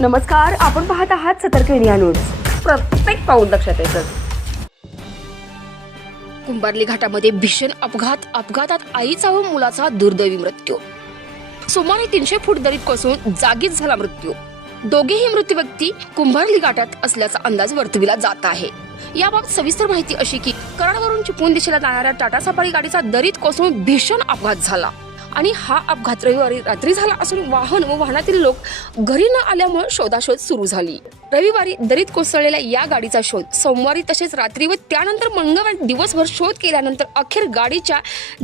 नमस्कार आपण पाहत आहात सतर्क इंडिया न्यूज. प्रत्येक पाऊल लक्षात येतं. कुंभारली घाटामध्ये भीषण अपघात अपघातात आईचा व मुलाचा दुर्दैवी मृत्यू. सुमारे तीनशे फूट दरीत कोसळून जागीच झाला मृत्यू. दोघेही मृत व्यक्ती कुंभारली घाटात असल्याचा अंदाज वर्तविला जात आहे. याबाबत सविस्तर माहिती अशी की कराडवरून चिपळूण दिशेला जाणाऱ्या टाटा सफारी गाडीचा दरीत कोसळून भीषण अपघात झाला. आणि हा अपघात रविवारी रात्री झाला असून वाहन व वाहनातील लोक घरी न आल्यामुळे शोधाशोध सुरू झाली. रविवारी दरीत कोसळलेल्या या गाडीचा शोध सोमवारी तसेच रात्री व त्यानंतर मंगळवारी दिवसभर शोध केल्यानंतर अखेर गाडीच्या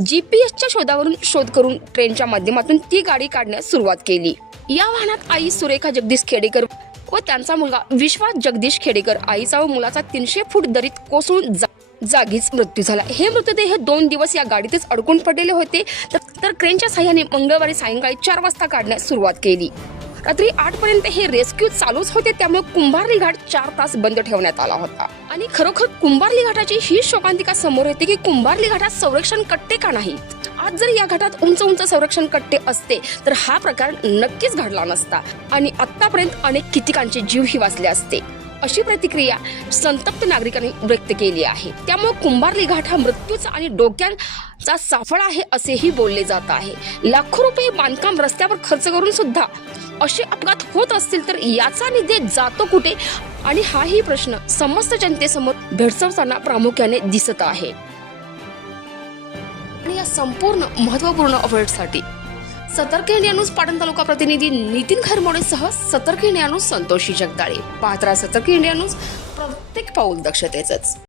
जीपीएसच्या शोधावरून शोध करून ट्रेनच्या माध्यमातून ती गाडी काढण्यास सुरुवात केली. या वाहनात आई सुरेखा जगदीश खेडेकर व त्यांचा मुलगा विश्वास जगदीश खेडेकर आईचा व मुलाचा तीनशे फूट दरीत कोसळून जा- जागीच मृत्यू झाला. हे मृतदेह दोन दिवस या गाडीतच अडकून पडलेले होते. तर- क्रेनच्या साह्याने मंगळवारी सायंकाळी चार वाजता काढण्यास सुरुवात केली. रात्री आठ पर्यंत हे रेस्क्यू चालूच होते. त्यामुळे कुंभारली घाट चार तास बंद ठेवण्यात आला होता. आणि खरोखर कुंभारली घाटाची ही शोकांतिका समोर येते की कुंभारली घाटात संरक्षण कट्टे का नाहीत आज जर या घाटात उंच उंच संरक्षण कट्टे असते तर हा प्रकार नक्कीच घडला नसता. आणि आतापर्यंत अनेक कितिकांचे जीवही वाचले असते. अशी प्रतिक्रिया संतप्त नागरिकांनी व्यक्त केली आहे. त्यामुळे कुंभारली घाट हा मृत्यूचा आणि डोक्यांचा साफळा आहे असेही बोलले जात आहे. लाखो रुपये बांधकाम रस्त्यावर खर्च करून सुद्धा असे अपघात होत असतील तर याचा निधी जातो कुठे? आणि हाही प्रश्न समस्त जनतेसमोर भेडसावताना प्रामुख्याने दिसत आहे. आणि या संपूर्ण महत्त्वपूर्ण अपडेटसाठी सतर्क इंडिया न्यूज पाटण तालुका प्रतिनिधी नितीन खरमोडेसह सतर्क इंडिया न्यूज संतोषी जगदाळे. पात्रा सतर्क इंडिया न्यूज प्रत्येक पाऊल दक्षतेच